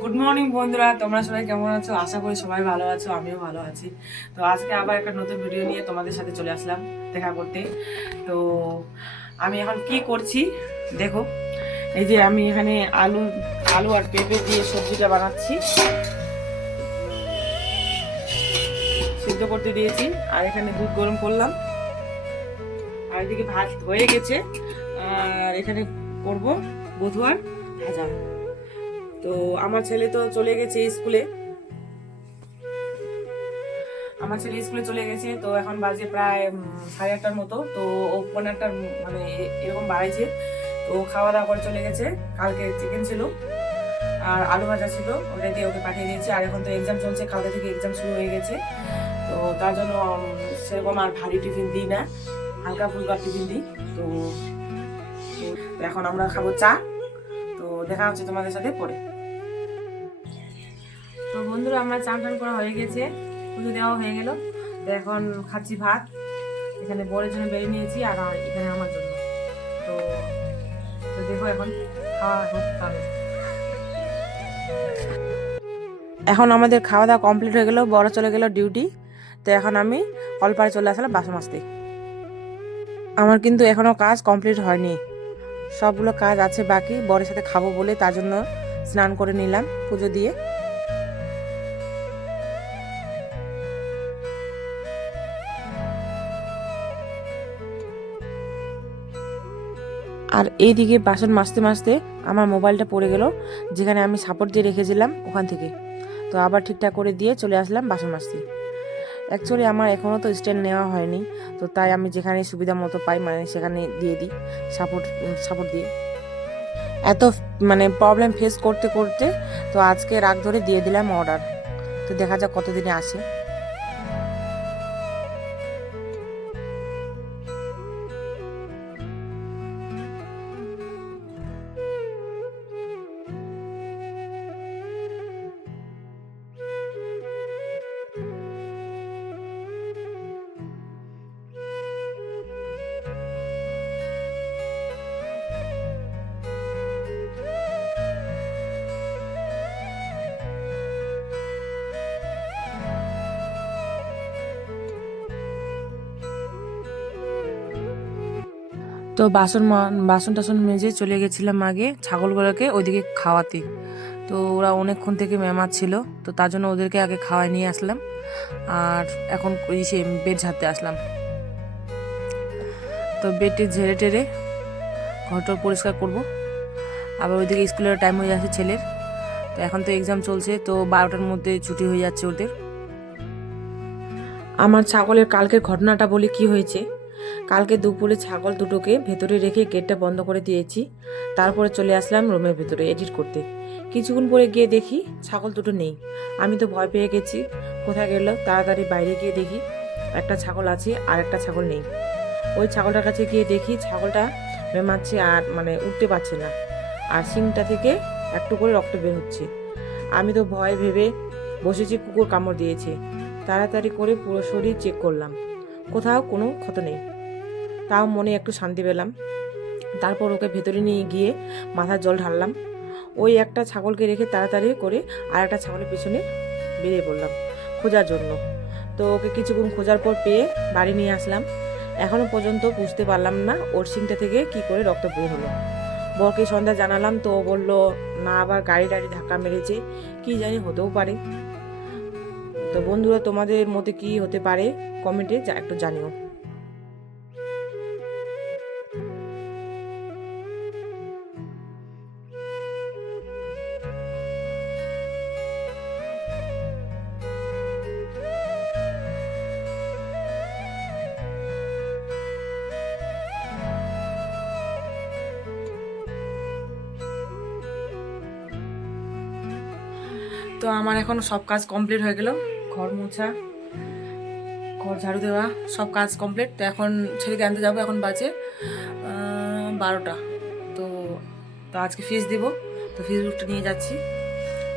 Good morning বন্ধুরা, তোমরা সবাই কেমন আছো? আশা করি সবাই ভালো আছো, আমিও ভালো আছি। তো আজকে আবার একটা নতুন ভিডিও নিয়ে তোমাদের সাথে চলে আসলাম দেখা করতে। তো আমি এখন কি করছি দেখো। এই যে আমি এখানে আলু আলু আর পেঁপে দিয়ে সবজিটা বানাচ্ছি, সিদ্ধ করতে দিয়েছি। আর এখানে দুধ গরম করলাম, আর এদিকে ভাত হয়ে গেছে। আর এখানে করব বধুয়ার ভাজা। তো আমার ছেলে তো চলে গেছে স্কুলে, চলে গেছে। তো এখন বাজে প্রায় 8:30টার মতো। তো ও 15টার মানে এরকম বাড়াইছে। তো খাওয়া দাওয়া করে চলে গেছে। কালকে চিকেন ছিল আর আলু ভাজা ছিল, ওটা দিয়ে ওকে পাঠিয়ে দিয়েছি। আর এখন তো এক্সাম চলছে, কালকে থেকে এক্সাম শুরু হয়ে গেছে। তো তার জন্য সেরকম আর ভারী টিফিন দিই না, হালকা ফুলকা টিফিন দিই। তো তো এখন আমরা খাবো চা। তো দেখা হচ্ছে তোমাদের সাথে পরে। তো বন্ধুরা, আমরা চান টান করা হয়ে গেছে, পুজো দেওয়া হয়ে গেল। তো এখন খাচ্ছি ভাত। এখানে বরের জন্য বেড়ে নিয়েছি, আর এখানে আমার জন্য। তো তো দেখো এখন খাওয়া হোক তাহলে। এখন আমাদের খাওয়া দাওয়া কমপ্লিট হয়ে গেল, বড় চলে গেল ডিউটি। তো এখন আমি কলপাড়ে চলে আসলাম বাসন মাজতে। আমার কিন্তু এখনো কাজ কমপ্লিট হয়নি, সবগুলো কাজ আছে বাকি। বরের সাথে খাবো বলে তার জন্য স্নান করে নিলাম পুজো দিয়ে। আর এইদিকে বাসন মাজতে মাজতে আমার মোবাইলটা পড়ে গেল, যেখানে আমি সাপোর্ট দিয়ে রেখেছিলাম ওখান থেকে। তো আবার ঠিকঠাক করে দিয়ে চলে আসলাম বাসন মাজতে। অ্যাকচুয়ালি আমার এখনও তো স্ট্যান্ড নেওয়া হয়নি, তো তাই আমি যেখানে সুবিধা মতো পাই মানে সেখানে দিয়ে দিই সাপোর্ট সাপোর্ট দিয়ে। এত মানে প্রবলেম ফেস করতে করতে তো আজকে রাগ ধরে দিয়ে দিলাম অর্ডার। তো দেখা যাক কতদিনে আসে। তো বাসন টাসন মেজে চলে গেছিলাম আগে ছাগলগুলোকে ওইদিকে খাওয়াতে। তো ওরা অনেকক্ষণ থেকে ছিল, তো তার জন্য ওদেরকে আগে খাওয়াই নিয়ে আসলাম। আর এখন সে বেড ঝাড়তে আসলাম। তো বেডটি ঝেড়ে টেরে ঘরটা পরিষ্কার করব। আবার ওইদিকে স্কুলের টাইম হয়ে যাচ্ছে ছেলের। তো এখন তো এক্সাম চলছে, তো 12টার মধ্যে ছুটি হয়ে যাচ্ছে ওদের। আমার ছাগলের কালকের ঘটনাটা বলি কি হয়েছে। কালকে দুপুরে ছাগল দুটোকে ভেতরে রেখে গেটটা বন্ধ করে দিয়েছি। তারপরে চলে আসলাম রুমের ভেতরে এডিট করতে। কিছুক্ষণ পরে গিয়ে দেখি ছাগল দুটো নেই। আমি তো ভয় পেয়ে গেছি, কোথায় গেল। তাড়াতাড়ি বাইরে গিয়ে দেখি একটা ছাগল আছে আর একটা ছাগল নেই। ওই ছাগলটার কাছে গিয়ে দেখি ছাগলটা মেমাচ্ছে আর মানে উঠতে পারছে না, আর শিংটা থেকে একটু করে রক্ত বের হচ্ছে। আমি তো ভয় ভেবে বসেছি কুকুর কামড় দিয়েছে। তাড়াতাড়ি করে পুরো শরীর চেক করলাম, কোথাও কোনো ক্ষত নেই। তাও মনে একটু শান্তি পেলাম। তারপর ওকে ভেতরে নিয়ে গিয়ে মাথার জল ঢাললাম। ওই একটা ছাগলকে রেখে তাড়াতাড়ি করে আর একটা ছাগলের পিছনে বেরিয়ে পড়লাম খোঁজার জন্য। তো ওকে কিছুক্ষণ খোঁজার পর পেয়ে বাড়ি নিয়ে আসলাম। এখনো পর্যন্ত বুঝতে পারলাম না ওর শিংটা থেকে কি করে রক্ত বের হলো। বরকে সন্ধ্যা জানালাম, তো ও বললো না, আবার গাড়ি টাড়ি ধাক্কা মেরেছে, কি জানি, হতেও পারে। তো বন্ধুরা, তোমাদের মতে কি হতে পারে কমেন্টে একটু জানিও। তো আমার এখন সব কাজ কমপ্লিট হয়ে গেল, ঘর মোছা, ঘর ঝাড়ু দেওয়া, সব কাজ কমপ্লিট। তো এখন ছেলেকে আনতে যাবো, এখন বাজে 12টা। তো তো আজকে ফিস দিব, তো ফিস বুকটা নিয়ে যাচ্ছি।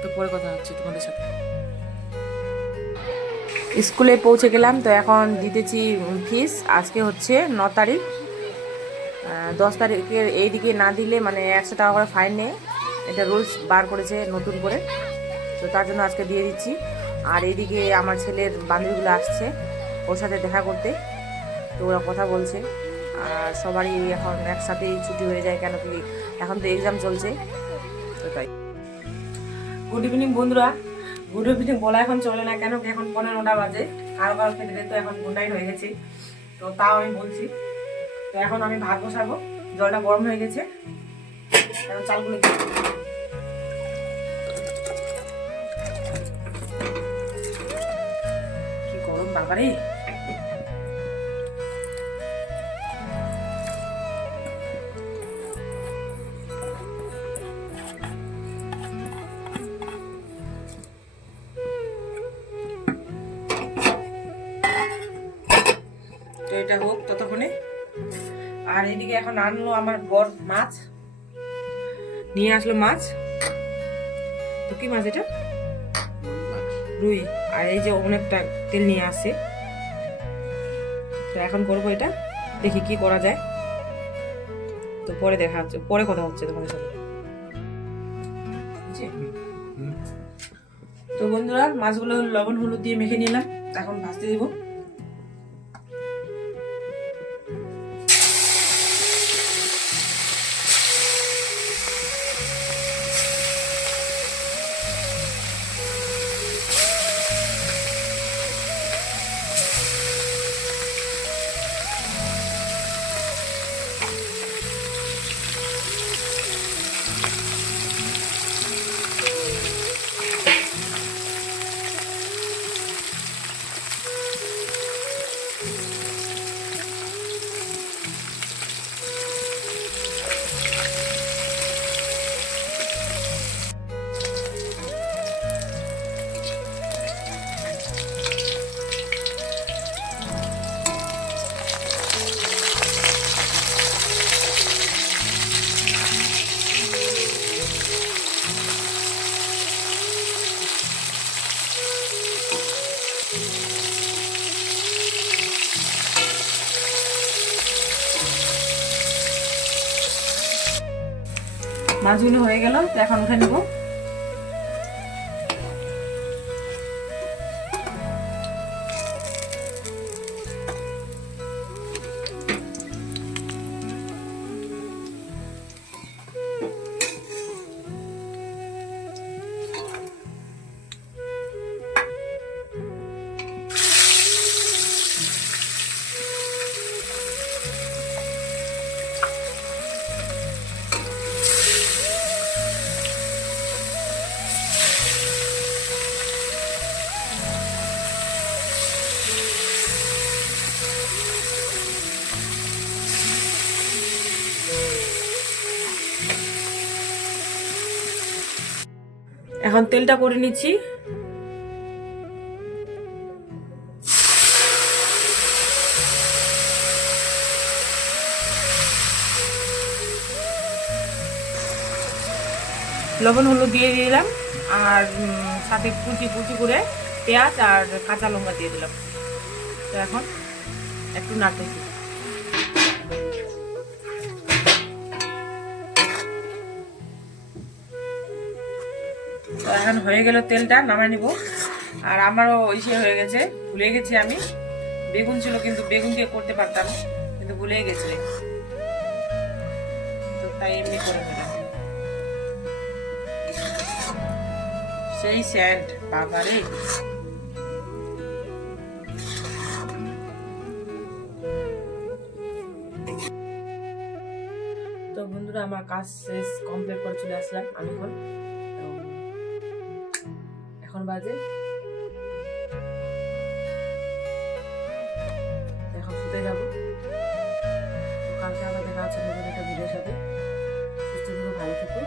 তো পরে কথা হচ্ছে তোমাদের সাথে। স্কুলে পৌঁছে গেলাম, তো এখন দিতেছি ফিস। আজকে হচ্ছে 9 তারিখ। 10 তারিখের এইদিকে না দিলে মানে 100 টাকা করে ফাইন নেয়। এটা রুলস বার করেছে নতুন করে, তো তার জন্য আজকে দিয়ে দিচ্ছি। আর এইদিকে আমার ছেলের বান্ধবীগুলো আসছে ওর সাথে দেখা করতে, তো ওরা কথা বলছে। আর সবারই এখন একসাথেই ছুটি হয়ে যায়, কেন কি এখন তো এক্সাম চলছে, তো তাই। গুড ইভিনিং বন্ধুরা। গুড ইভিনিং বলা এখন চলে না, কেন কি এখন 15টা বাজে, কারো কারো ক্ষেত্রে তো এখন গুড নাইট হয়ে গেছে, তো তাও আমি বলছি। তো এখন আমি ভাত বসাবো, জলটা গরম হয়ে গেছে, এখন চালগুলো দিয়ে দিই। কি গরম বাবারে। তো এটা হোক ততক্ষণে। আর এদিকে এখন আনলো আমার বর মাছ, নিয়ে আসলো মাছ। তো কি মাছ এটা? রুই। আর এই যে অনেকটা তেল নিয়ে আসে, তো এখন করবো এটা, দেখি কি করা যায়। তো পরে দেখা হচ্ছে, পরে কথা হচ্ছে তোমাদের সাথে। তো বন্ধুরা, মাছগুলো লবণ হলুদ দিয়ে মেখে নিলাম, এখন ভাজতে দিব। মাছগুলো হয়ে গেল, তো এখন উঠে নেব। এখন তেলটা করে নিচ্ছি। লবণ হলুদ দিয়ে দিলাম, আর সাথে কুচি কুচি করে পেঁয়াজ আর কাঁচা লঙ্কা দিয়ে দিলাম। তো এখন একটু নাড়তেছি। তো এখন হয়ে গেল, তেলটা নামাই নিব। আর আমারও ইসে হয়ে গেছে, ভুলে গেছি আমি, বেগুন ছিল কিন্তু বেগুন দিয়ে করতে পারতাম, কিন্তু ভুলে গেছি, তো তাই এমনি করে দিলাম। সেই স্যান্ড বাবারে। তো বন্ধুরা, আমার কাজ শেষ, কমপ্লিট করে চলে আসলাম আমি এখন। এখন বাজে, এখন শুতে যাব। কালকে আবার দেখা হচ্ছে নতুন একটা ভিডিওর সাথে। সুস্থ থেকো, ভালো থেকো।